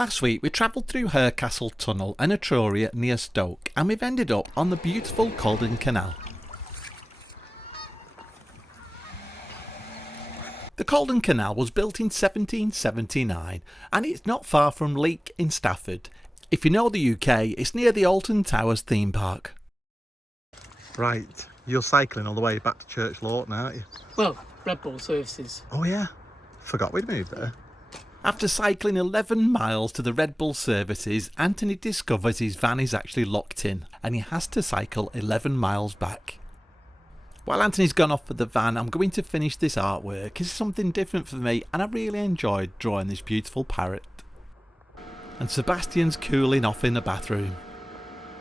Last week we travelled through Castle Tunnel and Etruria near Stoke, and we've ended up on the beautiful Caldon Canal. The Caldon Canal was built in 1779 and it's not far from Leek in Stafford. If you know the UK, it's near the Alton Towers theme park. Right, you're cycling all the way back to Church Lawton, aren't you? Well, Red Bull services. Oh yeah, forgot we'd moved there. After cycling 11 miles to the Red Bull services, Anthony discovers his van is actually locked in and he has to cycle 11 miles back. While Anthony's gone off for the van, I'm going to finish this artwork. It's something different for me and I really enjoyed drawing this beautiful parrot. And Sebastian's cooling off in the bathroom.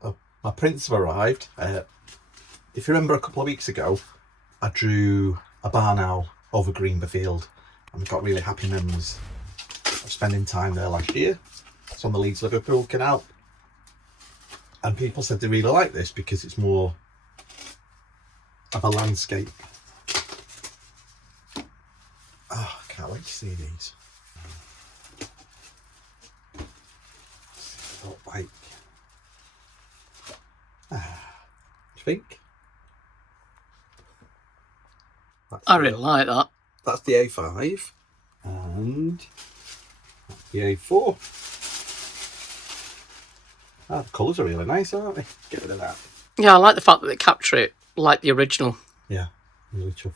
Oh, my prints have arrived. If you remember a couple of weeks ago, I drew a barn owl over Greenberfield and we've got really happy memories of spending time there last year. It's on the Leeds-Liverpool Canal. And people said they really like this because it's more of a landscape. Oh, I can't wait to see these. Like, what do you think? I really like that. That's the A5 and that's the A4. Ah, the colours are really nice, aren't they? Get rid of that. Yeah, I like the fact that they capture it like the original. Yeah, really chuffed.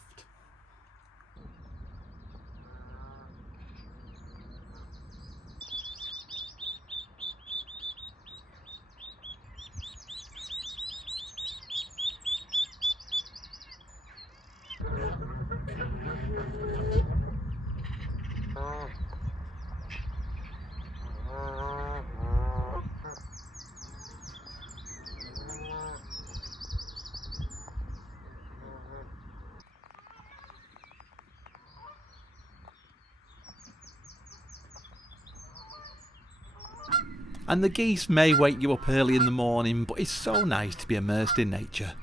And the geese may wake you up early in the morning, but it's so nice to be immersed in nature.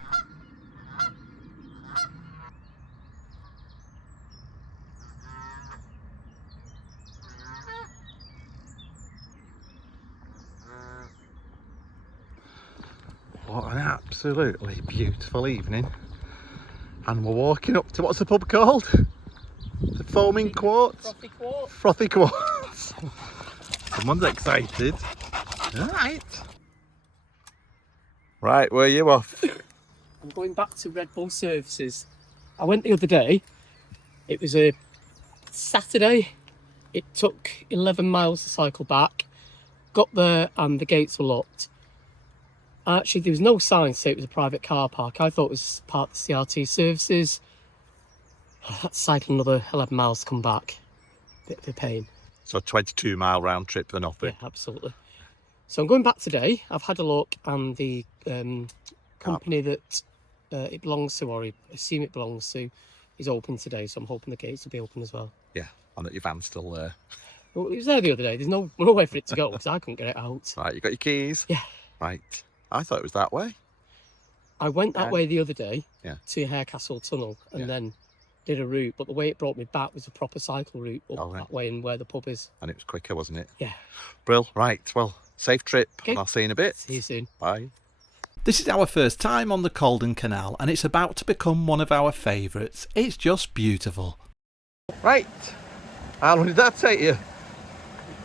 What an absolutely beautiful evening. And we're walking up to, what's the pub called? The Foaming Quartz? Frothy Quartz. Frothy Quartz. Someone's excited. Right, where are you off? I'm going back to Red Bull services. I went the other day. It was a Saturday. It took 11 miles to cycle back. Got there and the gates were locked. Actually, there was no sign to say it was a private car park. I thought it was part of the CRT services. I had to cycle another 11 miles to come back. Bit of a pain. So a 22-mile round trip for nothing. Yeah, absolutely. So I'm going back today. I've had a look and the company that it belongs to, or I assume it belongs to, is open today. So I'm hoping the gates will be open as well. Yeah, and that your van's still there. Well, it was there the other day. There's no way for it to go because I couldn't get it out. Right, you got your keys? Yeah. Right. I thought it was that way. I went that way the other day to Castle Tunnel and then did a route, but the way it brought me back was a proper cycle route up that way and where the pub is. And it was quicker, wasn't it? Yeah. Brill. Right, well, safe trip. Okay. And I'll see you in a bit. See you soon. Bye. This is our first time on the Caldon Canal and it's about to become one of our favourites. It's just beautiful. Right. How long did that take you?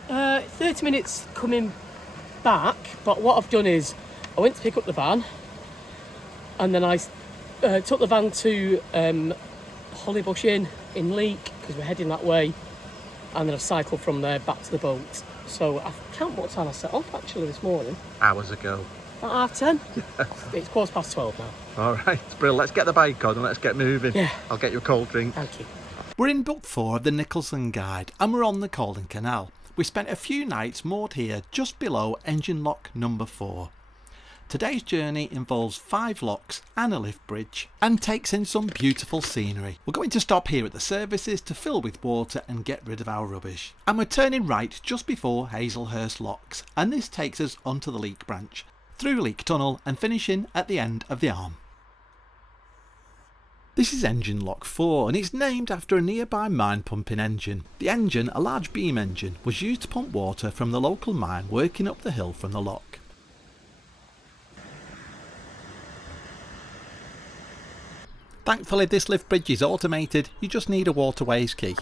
30 minutes coming back, but what I've done is I went to pick up the van and then I took the van to Hollybush Inn in Leek because we're heading that way, and then I've cycled from there back to the boat. So I can't remember what time I set off actually this morning. Hours ago. About 10:30. It's 12:15 now. All right, Brill, let's get the bike on and let's get moving. Yeah. I'll get you a cold drink. Thank you. We're in book 4 of the Nicholson Guide and we're on the Caldon Canal. We spent a few nights moored here just below engine lock number 4. Today's journey involves 5 locks and a lift bridge and takes in some beautiful scenery. We're going to stop here at the services to fill with water and get rid of our rubbish. And we're turning right just before Hazelhurst Locks, and this takes us onto the Leek branch, through Leek Tunnel and finishing at the end of the arm. This is engine lock 4 and it's named after a nearby mine pumping engine. The engine, a large beam engine, was used to pump water from the local mine working up the hill from the lock. Thankfully this lift bridge is automated, you just need a waterways key.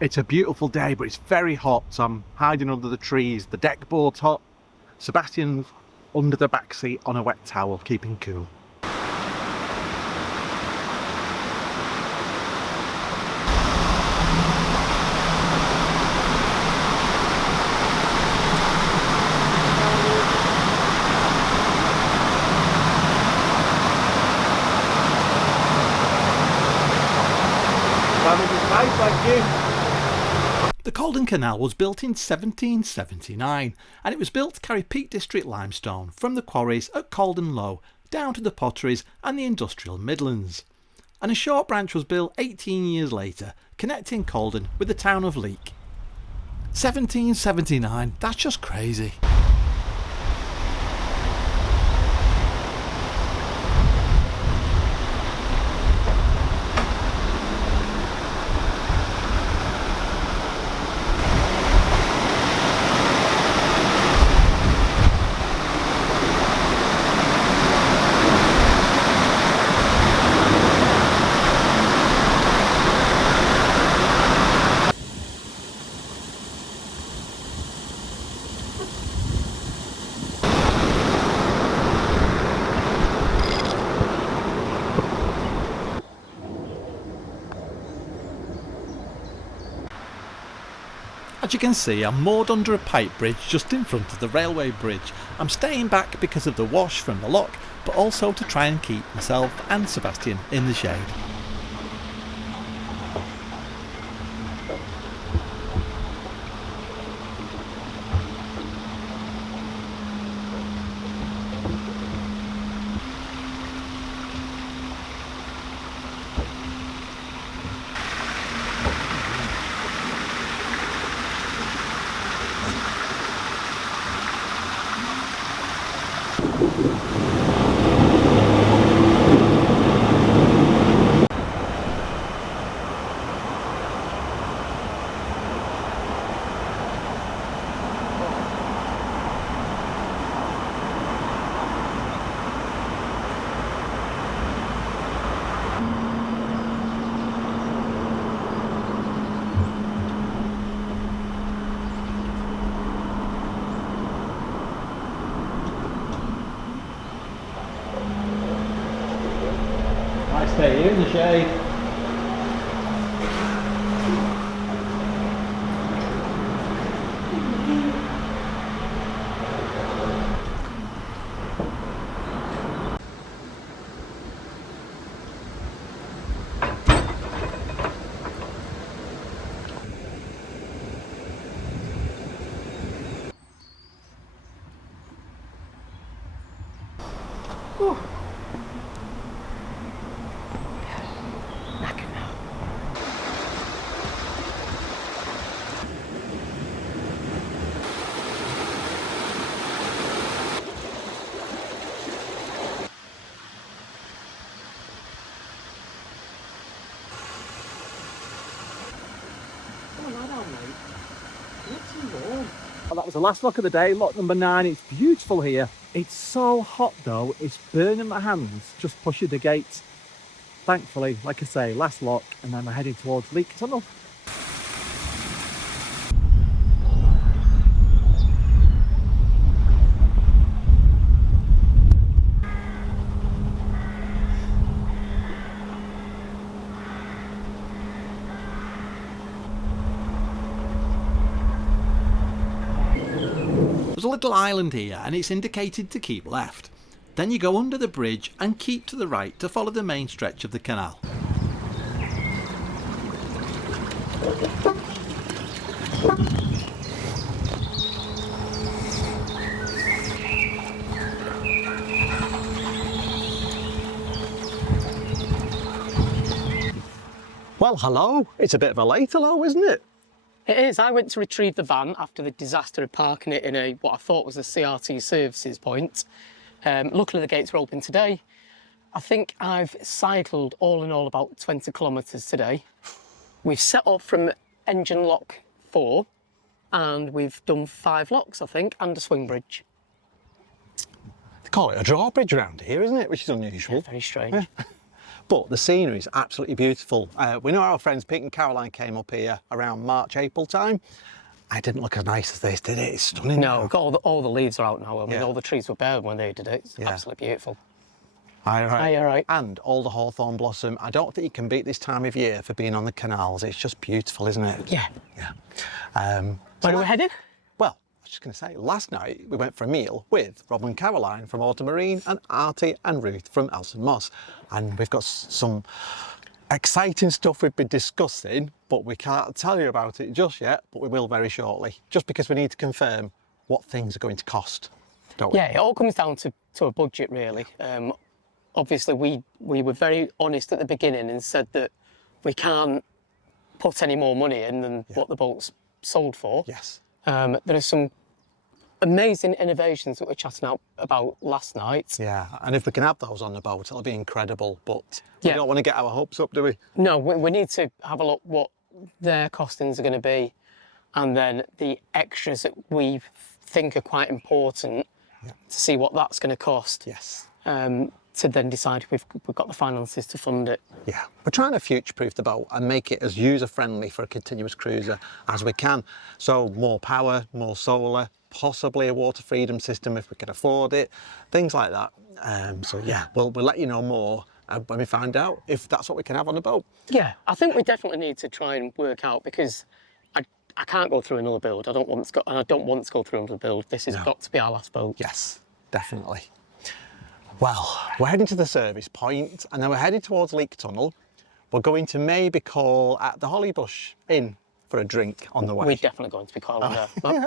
It's a beautiful day, but it's very hot, so I'm hiding under the trees. The deck board's hot. Sebastian's under the back seat on a wet towel, keeping cool. Nice, thank you. The Caldon Canal was built in 1779 and it was built to carry Peak District limestone from the quarries at Caldon Low down to the potteries and the industrial Midlands. And a short branch was built 18 years later, connecting Caldon with the town of Leek. 1779, that's just crazy. As you can see, I'm moored under a pipe bridge just in front of the railway bridge. I'm staying back because of the wash from the lock, but also to try and keep myself and Sebastian in the shade. Stay here in the shade. Well, that was the last lock of the day, lock number 9. It's beautiful here. It's so hot though, it's burning my hands just pushing the gates. Thankfully, like I say, last lock, and then we're heading towards Leek Tunnel. There's a little island here and it's indicated to keep left. Then you go under the bridge and keep to the right to follow the main stretch of the canal. Well, hello. It's a bit of a late hello, isn't it? It is. I went to retrieve the van after the disaster of parking it in what I thought was a CRT services point. Luckily the gates were open today. I think I've cycled all in all about 20 kilometres today. We've set off from engine lock 4 and we've done 5 locks, I think, and a swing bridge. They call it a drawbridge around here, isn't it? Which is unusual. Yeah, very strange. Yeah. But the scenery is absolutely beautiful. We know our friends Pete and Caroline came up here around March, April time. It didn't look as nice as this, did it? It's stunning. No, all the leaves are out now. I mean, Yeah. all the trees were bare when they did it. It's absolutely beautiful. Aye, right. Aye, right. And all the hawthorn blossom. I don't think you can beat this time of year for being on the canals. It's just beautiful, isn't it? Yeah. Yeah. Where are we headed? Well, I was just going to say, last night we went for a meal with Rob and Caroline from Autumn Marine and Artie and Ruth from Elson Moss. And we've got some exciting stuff we've been discussing, but we can't tell you about it just yet, but we will very shortly, just because we need to confirm what things are going to cost, don't we? Yeah, it all comes down to a budget, really. Obviously, we were very honest at the beginning and said that we can't put any more money in than what the boat's sold for. Yes. There are some amazing innovations that we're chatting about last night. Yeah, and if we can have those on the boat, it'll be incredible, but we Yeah. don't want to get our hopes up, do we? No, we need to have a look what their costings are going to be, and then the extras that we think are quite important to see what that's going to cost. Yes. To then decide if we've got the finances to fund it. Yeah, we're trying to future-proof the boat and make it as user-friendly for a continuous cruiser as we can. So more power, more solar, possibly a water freedom system if we can afford it, things like that. So yeah, we'll let you know more when we find out if that's what we can have on the boat. Yeah, I think we definitely need to try and work out, because I can't go through another build. I don't want to go through another build. This has got to be our last boat. Yes, definitely. Well, we're heading to the service point and then we're heading towards Leek Tunnel. We're going to maybe call at the Hollybush Inn for a drink on the way. We're definitely going to be calling there. Yeah.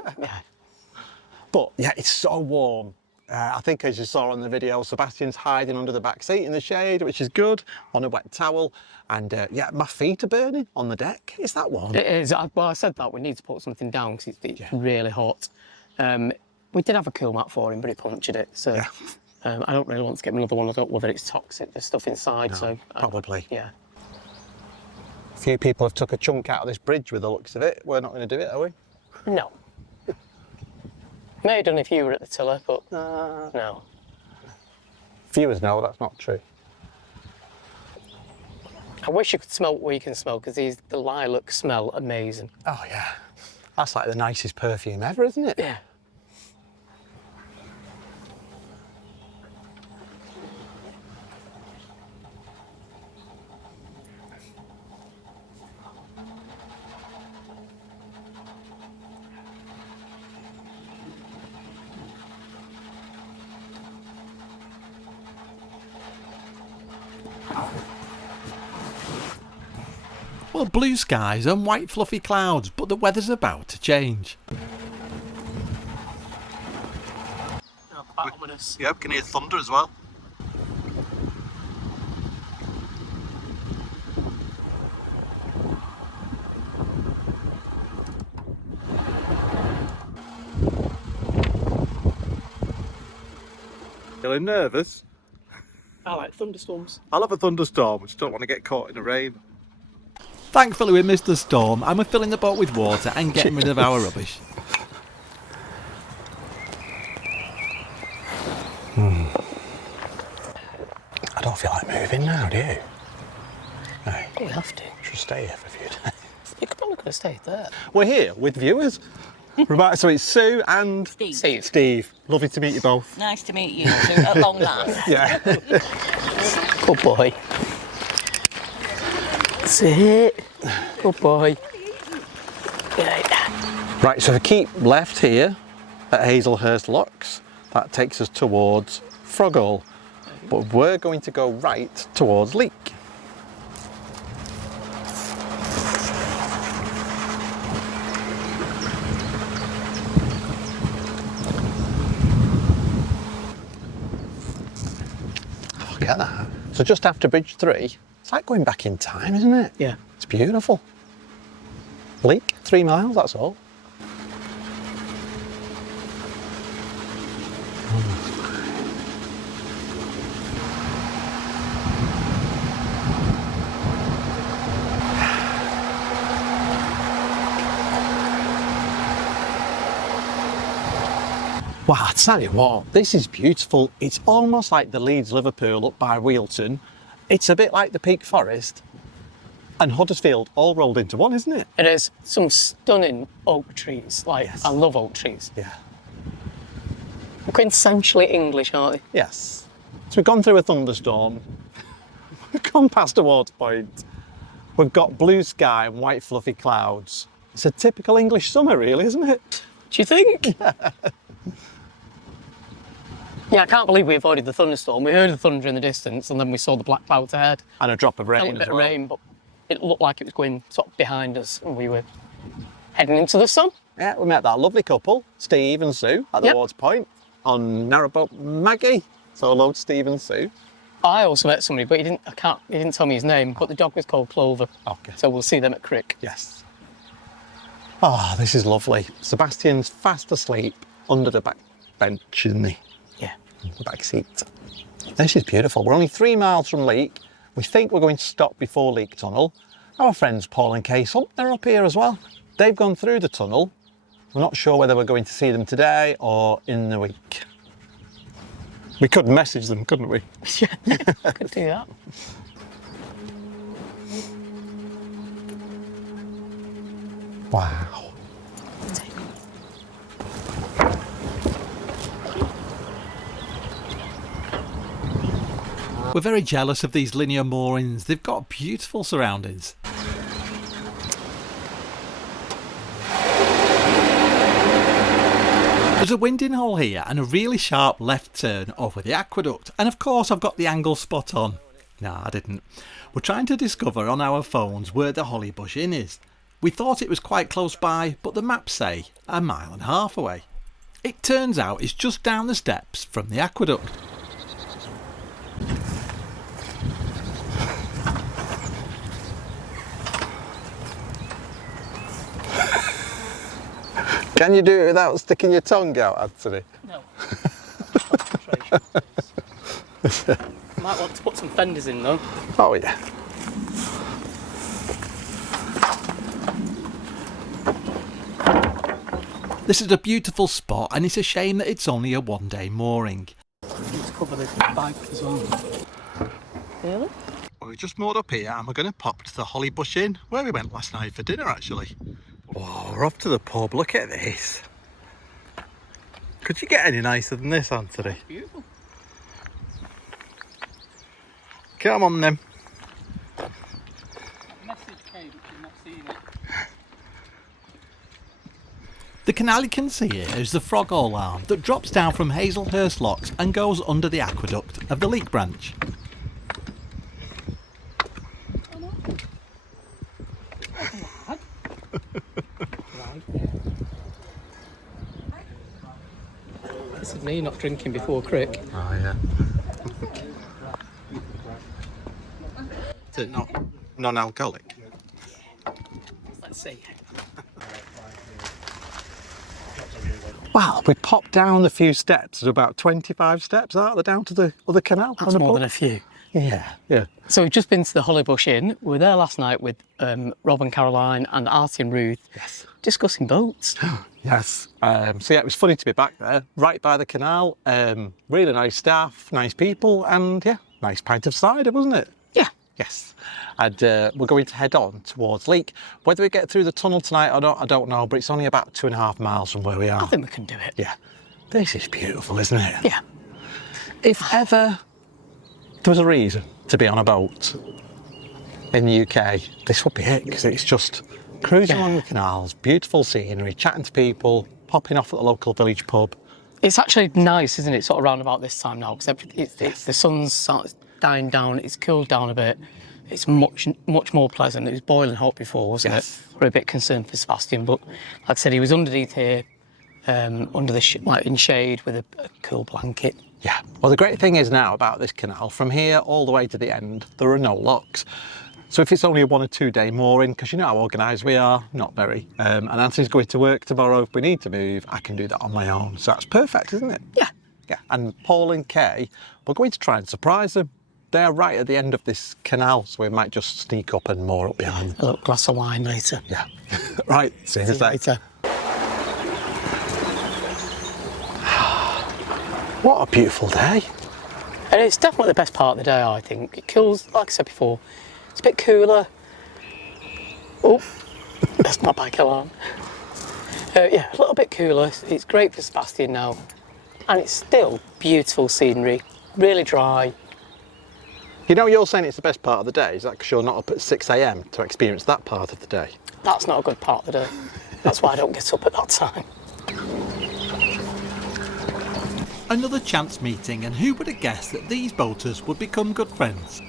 But yeah, it's so warm. I think as you saw on the video, Sebastian's hiding under the back seat in the shade, which is good, on a wet towel. And yeah, my feet are burning on the deck. Is that warm? It is. Well, I said that we need to put something down because it's really hot. We did have a cool mat for him, but it punctured it. So I don't really want to get another one. I don't know whether it's toxic. There's stuff inside. No, so probably. Yeah. A few people have took a chunk out of this bridge with the looks of it. We're not going to do it, are we? No. May have done if you were at the tiller, but no. Viewers know that's not true. I wish you could smell what we can smell, because the lilacs smell amazing. Oh yeah, that's like the nicest perfume ever, isn't it? Yeah. Well, blue skies and white fluffy clouds, but the weather's about to change. Quite ominous. Yeah, we can hear thunder as well. Feeling nervous? I like thunderstorms. I love a thunderstorm, I just don't want to get caught in the rain. Thankfully we missed the storm and we're filling the boat with water and getting rid of our rubbish. I don't feel like moving now, do you? No. You have to. Should stay here for a few days. You probably could have stayed there. We're here with viewers. Right, so it's Sue and Steve. Lovely to meet you both. Nice to meet you too, at long last. Yeah. Good boy. Sit. Good boy. Good. Right, so if we keep left here, at Hazelhurst Locks. That takes us towards Frogall, but we're going to go right towards Leek. Look at that. So just after Bridge 3, it's like going back in time, isn't it? Yeah. It's beautiful. Leek, 3 miles, that's all. Wow, I tell you what, this is beautiful. It's almost like the Leeds-Liverpool up by Wheelton. It's a bit like the Peak Forest and Huddersfield all rolled into one, isn't it? It is. Some stunning oak trees. Like, Yes. I love oak trees. Yeah. Quintessentially English, aren't they? Yes. So we've gone through a thunderstorm. We've gone past Awards Point. We've got blue sky and white fluffy clouds. It's a typical English summer, really, isn't it? Do you think? Yeah, I can't believe we avoided the thunderstorm. We heard the thunder in the distance and then we saw the black clouds ahead. And a drop of A rain little bit as of well. rain, but it looked like it was going sort of behind us and we were heading into the sun. Yeah, we met that lovely couple, Steve and Sue, at the Yep. Awards Point on Narrowboat Maggie. So hello to Steve and Sue. I also met somebody, but he didn't tell me his name, but the dog was called Clover. Okay. So we'll see them at Crick. Yes. Oh, this is lovely. Sebastian's fast asleep under the back bench, isn't he? Yeah. The back seat. This is beautiful. We're only 3 miles from Leek. We think we're going to stop before Leek Tunnel. Our friends Paul and Kay Hunt, they're up here as well. They've gone through the tunnel. We're not sure whether we're going to see them today or in the week. We could message them, couldn't we? Yeah, I could do that. Wow. We're very jealous of these linear moorings. They've got beautiful surroundings. There's a winding hole here and a really sharp left turn over the aqueduct. And of course I've got the angle spot on. No, I didn't. We're trying to discover on our phones where the Hollybush Inn is. We thought it was quite close by, but the maps say 1.5 miles away. It turns out it's just down the steps from the aqueduct. Can you do it without sticking your tongue out, Anthony? No. Might want to put some fenders in though. Oh yeah. This is a beautiful spot and it's a shame that it's only a one-day mooring. Let's cover the bike as well. Really? Well, we just moored up here and we're going to pop to the Hollybush Inn, where we went last night for dinner actually. Oh, we're off to the pub. Look at this. Could you get any nicer than this, Anthony? Beautiful. Come on then. That message came, but you've not seen it. The canal you can see here is the Frogall arm that drops down from Hazelhurst Locks and goes under the aqueduct of the Leek branch. This is me not drinking before Crick. Oh yeah. Is it not non-alcoholic? Let's see. Wow, we popped down a few steps. There's about 25 steps, aren't there, down to the other canal? That's more than a few. Yeah, yeah. So we've just been to the Hollybush Inn. We were there last night with Rob and Caroline and Artie and Ruth. Yes. Discussing boats. Yes. So yeah, it was funny to be back there, right by the canal. Really nice staff, nice people, and yeah, nice pint of cider, wasn't it? Yeah. Yes. And we're going to head on towards Leek. Whether we get through the tunnel tonight or not, I don't know, but it's only about 2.5 miles from where we are. I think we can do it. Yeah. This is beautiful, isn't it? Yeah. If ever there was a reason to be on a boat in the UK, this would be it, because it's just cruising Yeah. along the canals, beautiful scenery, chatting to people, popping off at the local village pub. It's actually nice, isn't it, sort of round about this time now, because the sun's sort of dying down, it's cooled down a bit. It's much more pleasant. It was boiling hot before, wasn't it? We're a bit concerned for Sebastian, but like I said, he was underneath here, under the like in shade with a cool blanket. Yeah. Well, the great thing is now about this canal, from here all the way to the end, there are no locks. So if it's only a 1 or 2 day mooring, because you know how organised we are, not very, and Anthony's going to work tomorrow, if we need to move, I can do that on my own. So that's perfect, isn't it? Yeah. Yeah. And Paul and Kay, we're going to try and surprise them. They're right at the end of this canal, so we might just sneak up and moor up behind them. A little glass of wine later. Yeah. Right, see you later. What a beautiful day. And it's definitely the best part of the day, I think. It cools, like I said before, it's a bit cooler. Oh, that's my bike alarm. Yeah, a little bit cooler. It's great for Sebastian now. And it's still beautiful scenery, really dry. You know, you're saying it's the best part of the day. Is that because you're not up at 6 AM to experience that part of the day? That's not a good part of the day. That's why I don't get up at that time. Another chance meeting, and who would have guessed that these boaters would become good friends?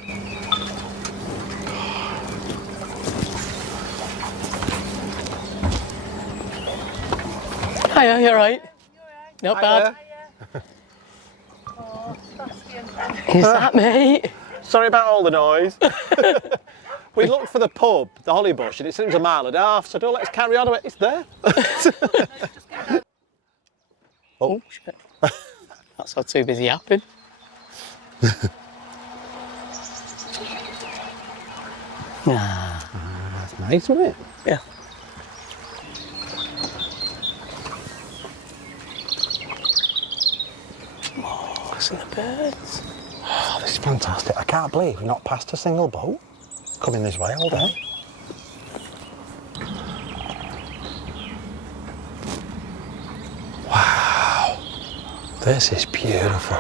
Hiya, you alright? Not bad. Is that me? Sorry about all the noise. We looked for the pub, the Holly Bush, and it seems a mile and a half, so don't let's carry on. It's there. Oh, shit. That's not too busy yapping. That's nice, isn't it? Yeah. Oh, listen to the birds. Oh, this is fantastic. I can't believe we've not passed a single boat coming this way all day. Wow, this is beautiful.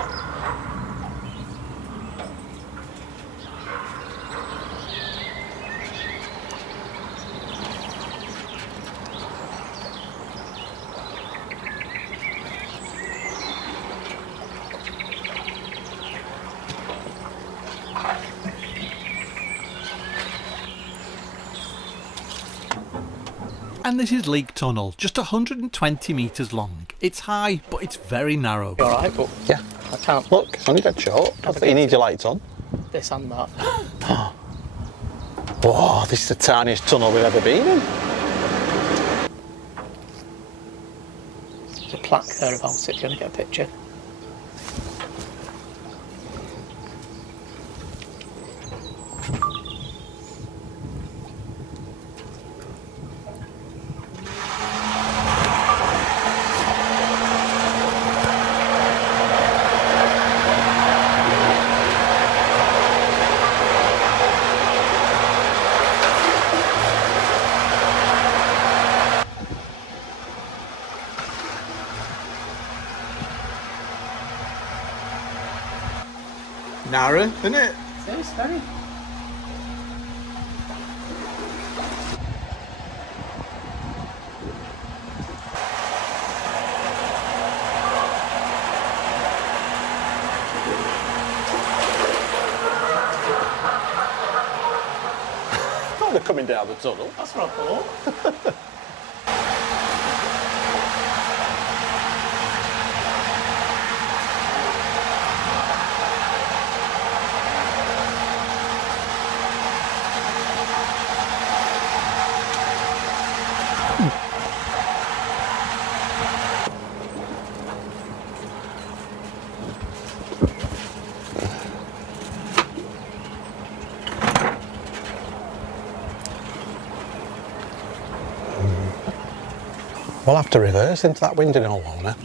And this is Leek Tunnel, just 120 metres long. It's high, but it's very narrow. You're alright, but Yeah. I can't Look, it's only dead short. I think you need your lights on. this and that. Whoa, this is the tiniest tunnel we've ever been in. There's a plaque there about it, if you want to get a picture. Narrow, isn't it? It's very. Oh, they're coming down the tunnel. That's what I thought. We'll have to reverse into that wind in all owner.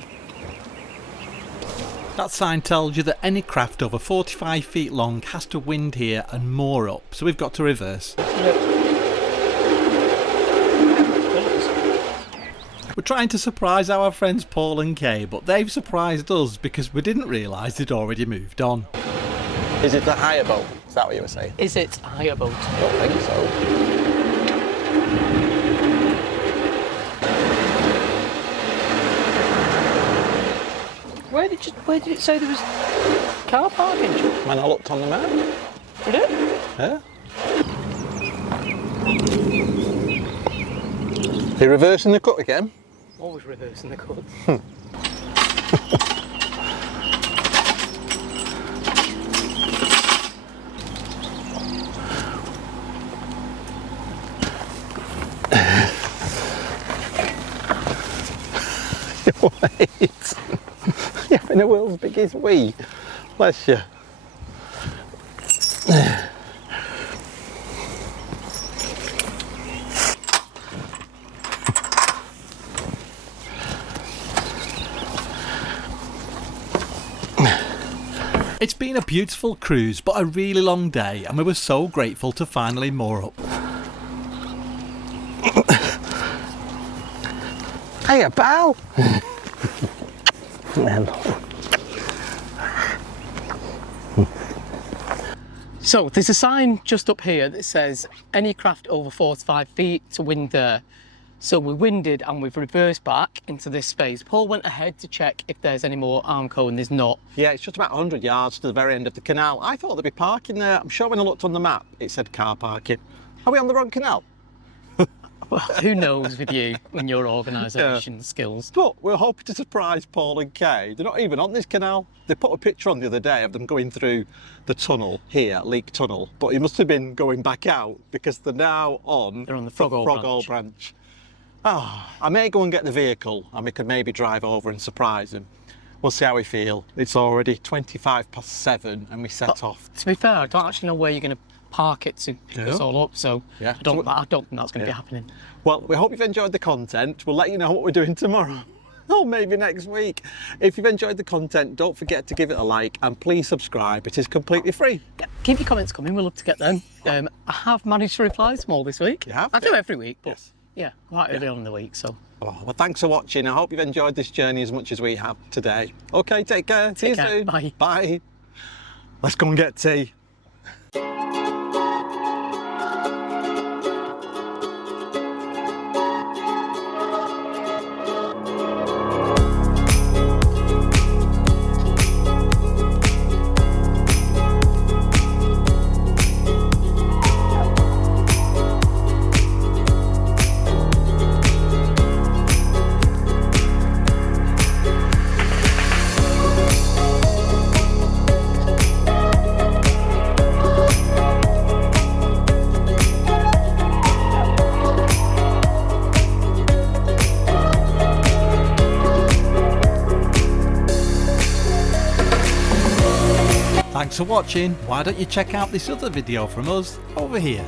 That sign tells you that any craft over 45 feet long has to wind here and moor up, so we've got to reverse. We're trying to surprise our friends Paul and Kay, but they've surprised us because we didn't realise they'd already moved on. Is it the higher boat? Is that what you were saying? Is it a higher boat? I don't think so. where did it say there was car parking? When I looked on the map. Did it? Yeah. Are you reversing the cut again? Always reversing the cut. Wait. You're having the world's biggest wee. Bless you. It's been a beautiful cruise, but a really long day, and we were so grateful to finally moor up. Hiya, pal! So there's a sign just up here that says any craft over 45 feet to wind there. So we winded and we've reversed back into this space. Paul went ahead to check if there's any more Armco and there's not. Yeah, it's just about 100 yards to the very end of the canal. I thought there'd be parking there. I'm sure when I looked on the map, it said car parking. Are we on the wrong canal? Well, who knows with you and your organisation skills. But we're hoping to surprise Paul and Kay. They're not even on this canal. They put a picture on the other day of them going through the tunnel here, Leek Tunnel. But he must have been going back out because they're now on... They're on the Frog branch. Oh, I may go and get the vehicle and we could maybe drive over and surprise him. We'll see how we feel. It's already 7:25 and we set off. To be fair, I don't actually know where you're going to park it to pick us all up, so yeah. I don't think that's going to be happening. Well, we hope you've enjoyed the content. We'll let you know what we're doing tomorrow. Or maybe next week. If you've enjoyed the content, don't forget to give it a like and please subscribe. It is completely free. Yeah, keep your comments coming, we'll love to get them. I have managed to reply to them all this week. You have? I do every week, but yes. Yeah, quite early on in the week, so. Oh, well, thanks for watching. I hope you've enjoyed this journey as much as we have today. Okay, take care. See you soon. Bye. Bye. Let's go and get tea. Thanks for watching. Why don't you check out this other video from us over here.